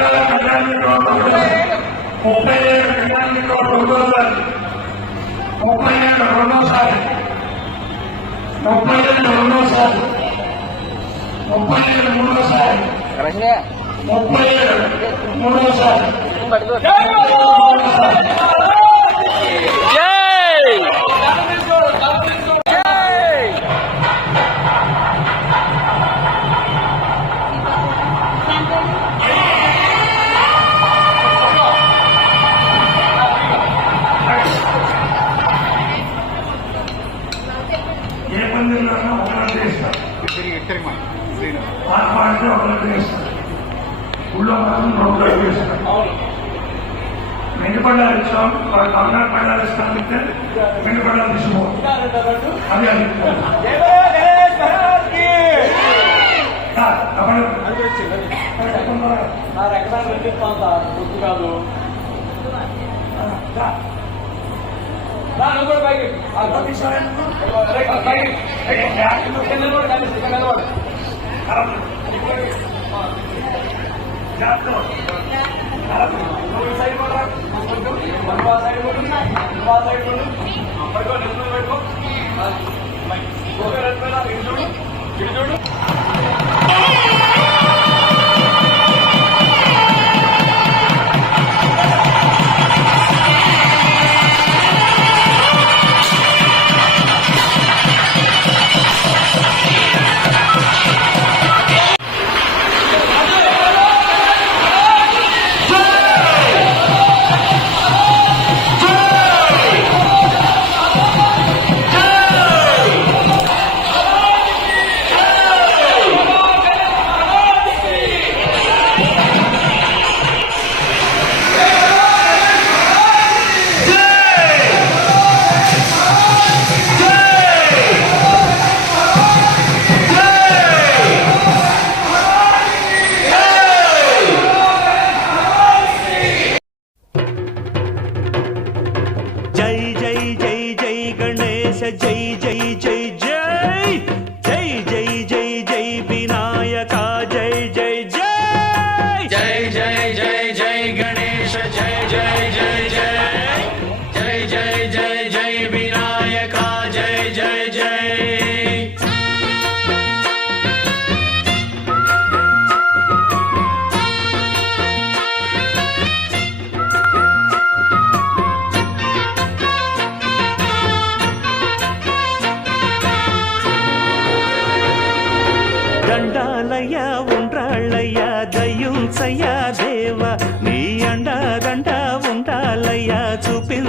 ముప్పై ఆరు కళ్యాణంలో రెండోసారి ముప్పై ఏడు కళ్యాణంలో రెండోసారి ముప్పై ఏడు రెండోసారి ముప్పై ఏడు రెండోసారి ముప్పై ఏడు మూడోసారి ముప్పై ఏడు మూడోసారి గణేష్ కనిపిస్తే వెనుకబడాలి తీసుకో అది చూడు చూడు.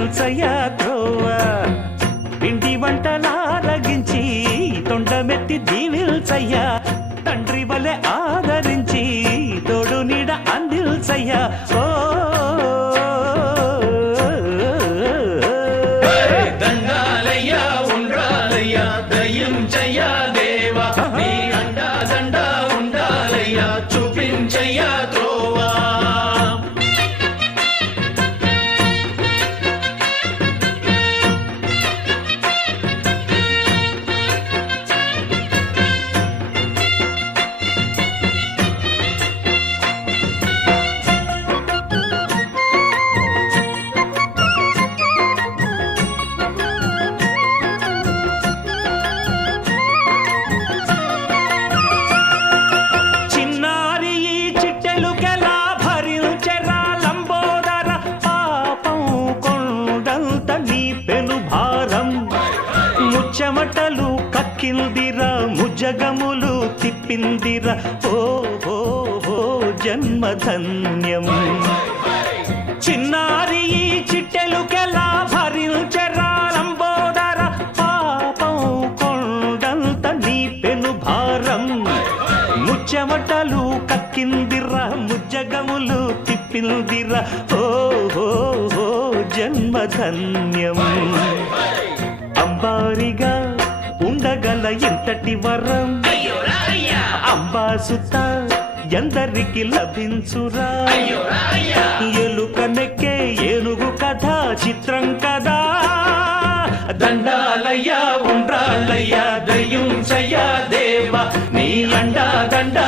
చూపించయ్య త్రోవ పిండి వంటలారగించి తొండమెత్తి దీవిల్చయ్య తండ్రి వలె ఆదరించి తోడు నీడ అందిల్చయ్య ఓ దండాలయ్య ఉండ్రాలయ్య మాటలు కక్కిందిరా ముజగములు తిప్పిందిరా. ఓ హో ఓ జన్మధన్యం. చిన్నారి ఈ చిట్టెలుకెలా భరించెరా లంబోదర పాపం కొండంత నీ పెను భారం. ముచ్చమటలు కక్కిందిరా ముజ్జగములు తిప్పిందిరా. ఓ హో ఓ జన్మధన్యం. అంబారిగా ఉండగల ఇంతటి వరం? అంబా సుత ఎందరికి లభించురా? ఎలుక నెక్కే ఏనుగు కథ చిత్రం కదా? దండాలయ్యా ఉండ్రాలయ్యా దయ్యం సయ్యా దేవ నీ అండా దండా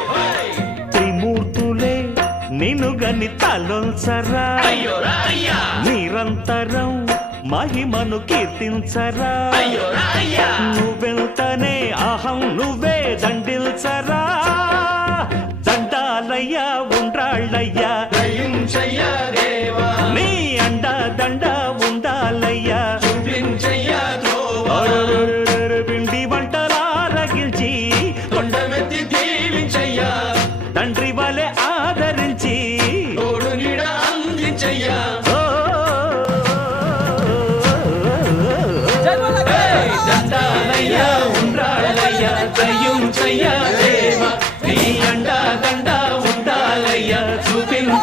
తరగని తలొంచరా నిరంతరం మహిమను కీర్తించరా? నువ్వెంతనే అహం నువ్వే దండిల్చరా? దండాలయ్యా ఉండ్రాళ్ళయ్యా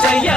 జయ